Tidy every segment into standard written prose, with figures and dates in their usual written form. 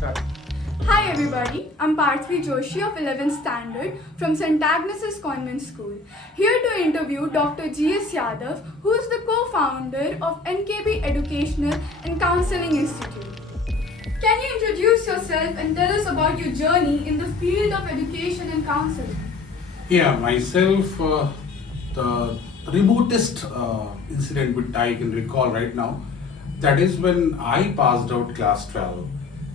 Start. Hi everybody, I'm Parthvi Joshi of 11th Standard from St. Agnes's Convent School. Here to interview Dr GS Yadav, who is the co-founder of NKB Educational and Counselling Institute. Can you introduce yourself and tell us about your journey in the field of education and counseling? Yeah, myself, the remotest incident which I can recall right now, that is when I passed out class 12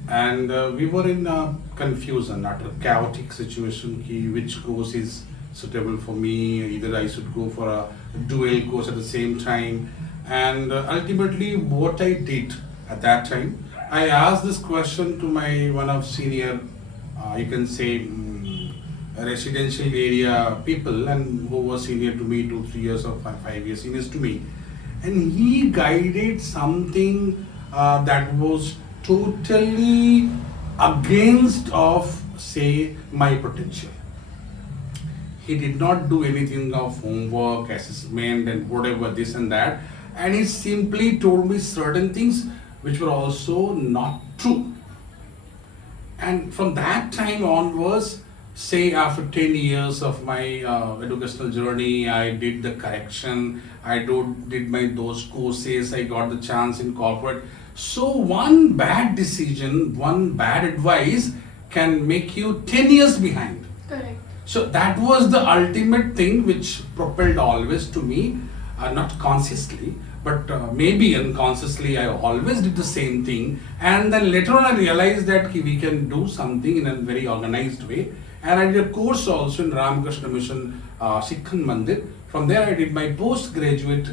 and we were in confusion, utter chaotic situation, which course is suitable for me, either I should go for a dual course at the same time, and ultimately what I did at that time, I asked this question to my one of senior, you can say, residential area people, and who was senior to me, 2-3 years or 5 years seniors to me, and he guided something that was totally against of, say, my potential. He did not do anything of homework, assessment and whatever this and that, and he simply told me certain things which were also not true. And from that time onwards, say after 10 years of my educational journey, I did the correction, I did my those courses, I got the chance in corporate. So one bad decision, one bad advice can make you 10 years behind. Correct. So that was the ultimate thing which propelled always to me, not consciously, but maybe unconsciously I always did the same thing. And then later on I realized that we can do something in a very organized way. And I did a course also in Ramakrishna Mission Sikhan Mandir. From there I did my postgraduate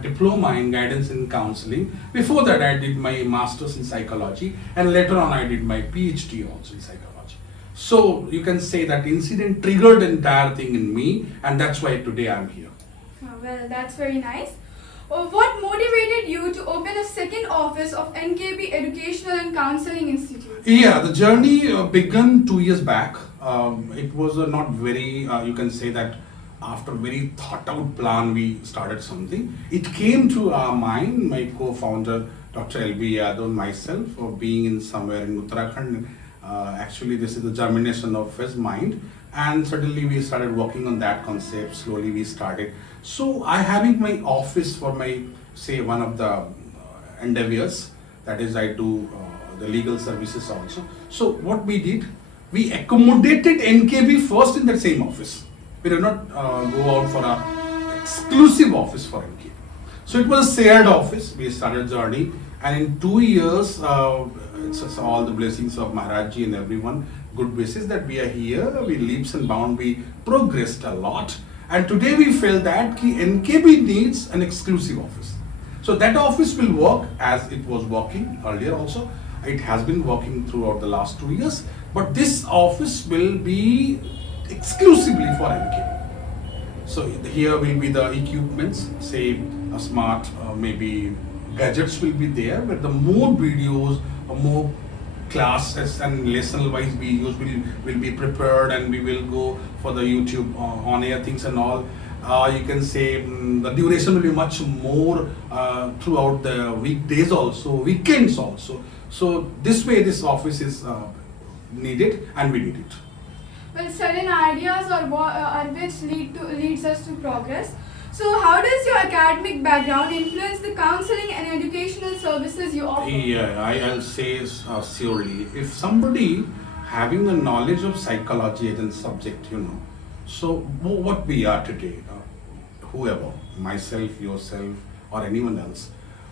diploma in guidance and counseling. Before that I did my master's in psychology, and later on I did my PhD also in psychology. So you can say that incident triggered the entire thing in me, and that's why today I'm here. Oh, well, that's very nice. What motivated you to open a second office of NKB Educational and Counselling Institute? Yeah, the journey began 2 years back. It was not very, you can say that after very thought out plan we started something. It came to our mind, my co-founder Dr LB Yadav and myself, for being in somewhere in Uttarakhand. Actually this is the germination of his mind, and suddenly we started working on that concept. Slowly we started. So I having my office for my, say, one of the endeavors, that is I do the legal services also. So what we did, we accommodated NKB first in that same office. We did not go out for a exclusive office for NKB. So it was a shared office. We started journey, and in 2 years, it's all the blessings of Maharajji and everyone, good basis that we are here. We leaps and bounds, we progressed a lot. And today we felt that NKB needs an exclusive office. So that office will work as it was working earlier also. It has been working throughout the last 2 years. But this office will be exclusively for NKB. So here will be the equipments, say a smart, maybe gadgets will be there, where the more videos, more classes and lesson wise videos will be prepared, and we will go for the YouTube on air things and all. You can say the duration will be much more throughout the weekdays also, weekends also. So this way this office is needed, and we need it. Well, certain ideas are which leads us to progress. So how does your academic background influence the counseling and educational services you offer? Yeah, I'll say surely. If somebody having the knowledge of psychology as a subject, so what we are today, whoever, myself, yourself, or anyone else,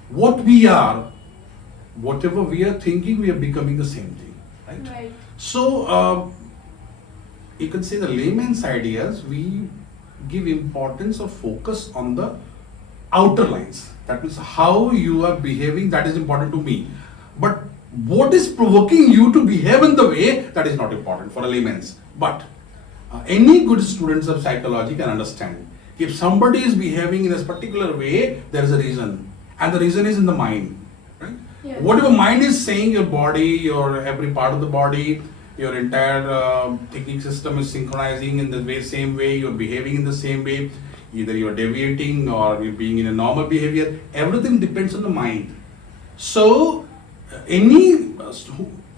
what we are, whatever we are thinking, we are becoming the same thing, right? Right. So you can say the layman's ideas, we give importance or focus on the outer lines. That means how you are behaving, that is important to me. But what is provoking you to behave in the way, that is not important for a layman's. But any good students of psychology can understand. If somebody is behaving in a particular way, there is a reason. And the reason is in the mind. Right? Yeah. Whatever mind is saying, your body, your every part of the body, your entire thinking system is synchronizing in the same way, you're behaving in the same way, either you're deviating or you're being in a normal behavior, everything depends on the mind. So any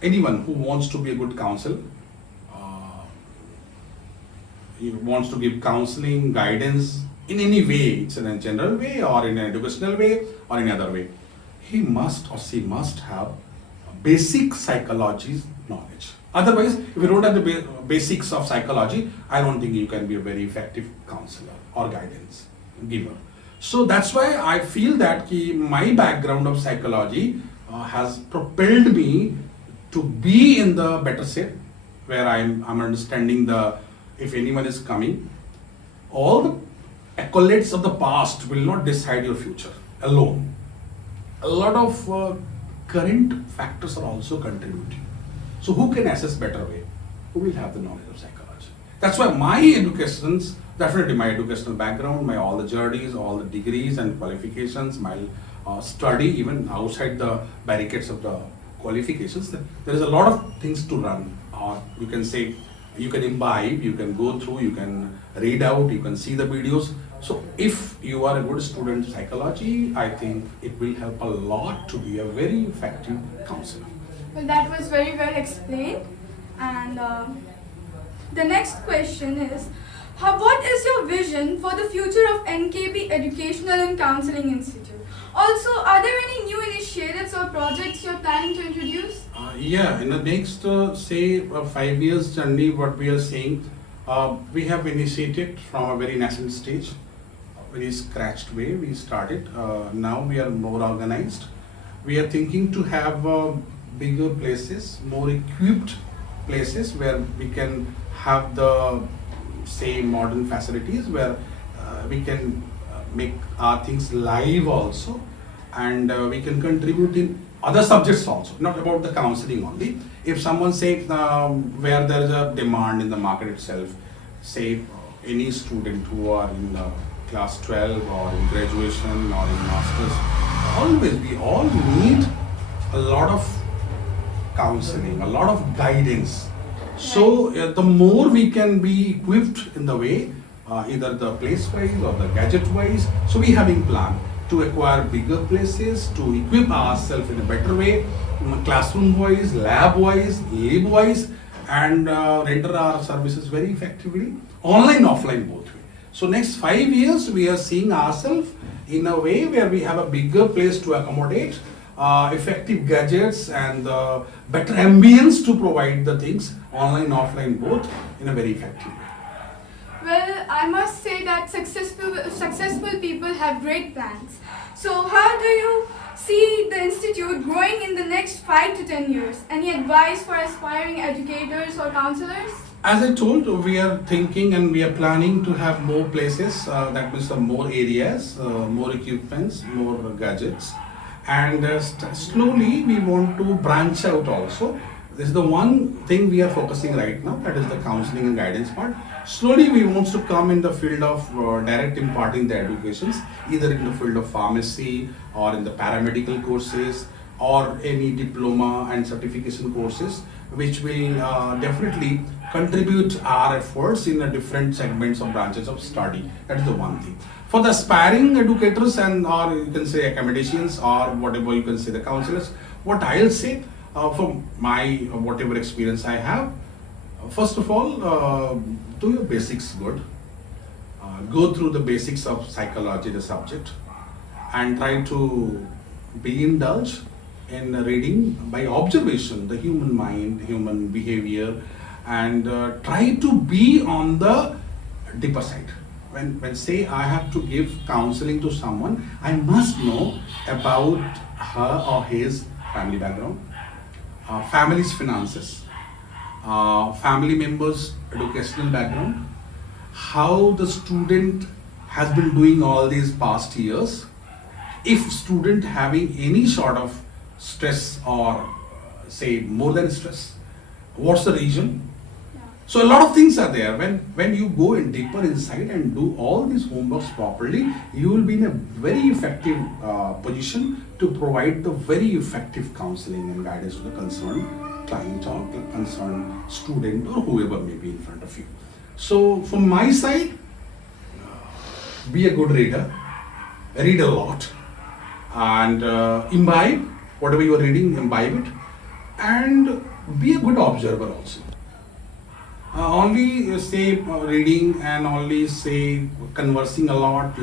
anyone who wants to be a good counselor, uh, he wants to give counseling, guidance in any way, it's in a general way or in an educational way or any other way, he must or she must have basic psychology knowledge. Otherwise, if you don't have the basics of psychology, I don't think you can be a very effective counselor or guidance giver. So that's why I feel that my background of psychology has propelled me to be in the better state, where I'm understanding if anyone is coming, all the accolades of the past will not decide your future alone. A lot of current factors are also contributing. So who can assess better way? Who will have the knowledge of psychology? That's why my educations, definitely my educational background, all the journeys, all the degrees and qualifications, my study even outside the barricades of the qualifications, there is a lot of things to run. Or you can say, you can imbibe, you can go through, you can read out, you can see the videos. So if you are a good student of psychology, I think it will help a lot to be a very effective counselor. Well, that was very well explained. And the next question is, what is your vision for the future of NKB Educational and Counselling Institute? Also, are there any new initiatives or projects you're planning to introduce? Yeah, in the next, 5 years journey, what we are saying, we have initiated from a very nascent stage, very scratched way we started. Now we are more organized. We are thinking to have bigger places, more equipped places where we can have the modern facilities where we can make our things live also, and we can contribute in other subjects also, not about the counseling only. If someone say where there is a demand in the market itself, say any student who are in class 12 or in graduation or in masters, always we all need a lot of counseling, a lot of guidance. So the more we can be equipped in the way, either the place wise or the gadget wise, so we having plan to acquire bigger places, to equip ourselves in a better way, classroom wise, lab wise, lab wise, and render our services very effectively, online, offline, both way. So next 5 years we are seeing ourselves in a way where we have a bigger place to accommodate effective gadgets and better ambience to provide the things online, offline, both in a very effective way. Well, I must say that successful people have great plans. So how do you see the institute growing in the next 5 to 10 years? Any advice for aspiring educators or counselors? As I told, we are thinking and we are planning to have more places, that means more areas, more equipments, more gadgets, and slowly we want to branch out also. This is the one thing we are focusing right now, that is the counseling and guidance part. Slowly we want to come in the field of direct imparting the educations, either in the field of pharmacy or in the paramedical courses or any diploma and certification courses, which will definitely contribute our efforts in the different segments of branches of study. That is the one thing. For the aspiring educators and or you can say academicians or whatever you can say the counselors, what I'll say from my whatever experience I have, first of all, do your basics good. Go through the basics of psychology, the subject, and try to be indulged in reading by observation the human mind, human behavior, and try to be on the deeper side. When say I have to give counseling to someone, I must know about her or his family background, family's finances, family members' educational background, how the student has been doing all these past years, if student having any sort of stress or say more than stress, what's the reason? So a lot of things are there. When you go in deeper inside and do all these homeworks properly, you will be in a very effective position to provide the very effective counseling and guidance to the concerned client or concerned student or whoever may be in front of you. So from my side, be a good reader, read a lot, and imbibe whatever you are reading, imbibe it, and be a good observer also. Only say reading and only say conversing a lot,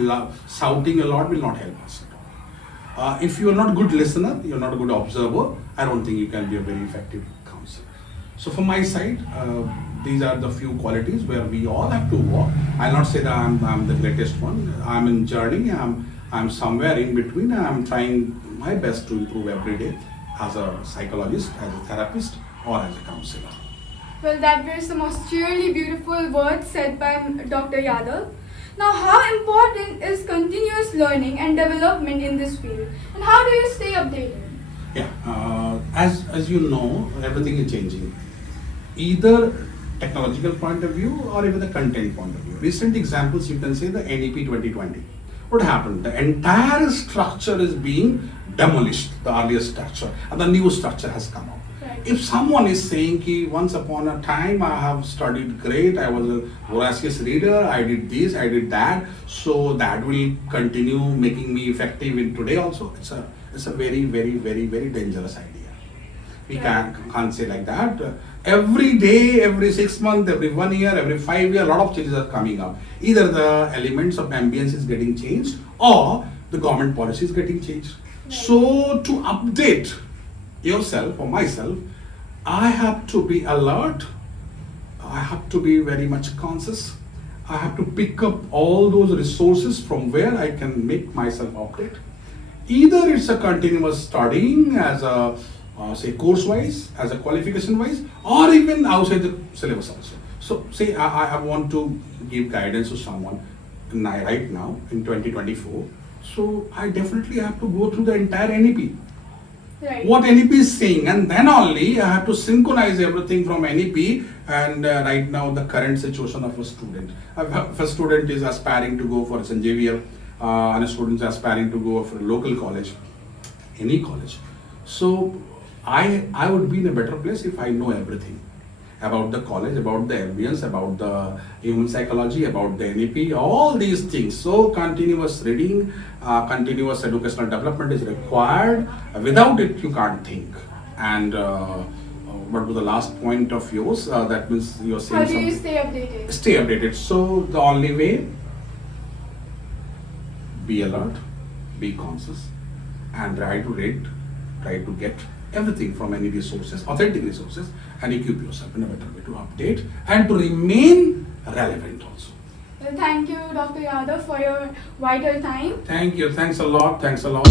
shouting a lot will not help us at all. If you are not good listener, you are not a good observer, I don't think you can be a very effective counselor. So from my side, these are the few qualities where we all have to work. I'll not say that I'm the greatest one. I'm in journey. I'm somewhere in between. I'm trying my best to improve every day as a psychologist, as a therapist, or as a counselor. Well, that were some austerely beautiful words said by Dr. Yadav. Now, how important is continuous learning and development in this field? And how do you stay updated? Yeah, as you know, everything is changing. Either technological point of view or even the content point of view. Recent examples, you can say the NEP 2020. What happened? The entire structure is being demolished, the earlier structure, and the new structure has come up. Right. If someone is saying ki once upon a time I have studied great, I was a voracious reader, I did this, I did that, so that will continue making me effective in today also, it's a very, very, very, very dangerous idea. We can't say like that. Every day, every 6 months, every 1 year, every 5 years, a lot of changes are coming up. Either the elements of ambience is getting changed or the government policy is getting changed. Right. So to update yourself or myself, I have to be alert, I have to be very much conscious, I have to pick up all those resources from where I can make myself update. Either it's a continuous studying as a say course wise, as a qualification wise, or even outside the syllabus also. So say I want to give guidance to someone right now in 2024, so I definitely have to go through the entire NEP. Right. What NEP is saying, and then only I have to synchronize everything from NEP and right now the current situation of a student. If a student is aspiring to go for St. Xavier and a student is aspiring to go for a local college, any college. So I would be in a better place if I know everything about the college, about the ambience, about the human psychology, about the NEP, all these things. So continuous reading, continuous educational development is required. Without it, you can't think. And what was the last point of yours? That means you're saying How do you something. stay updated? Stay updated. So the only way, be alert, be conscious, and try to read, try to get everything from any resources, authentic resources, and equip yourself in a better way to update and to remain relevant also. Well, thank you, Dr. Yadav, for your vital time. Thank you. Thanks a lot. Thanks a lot.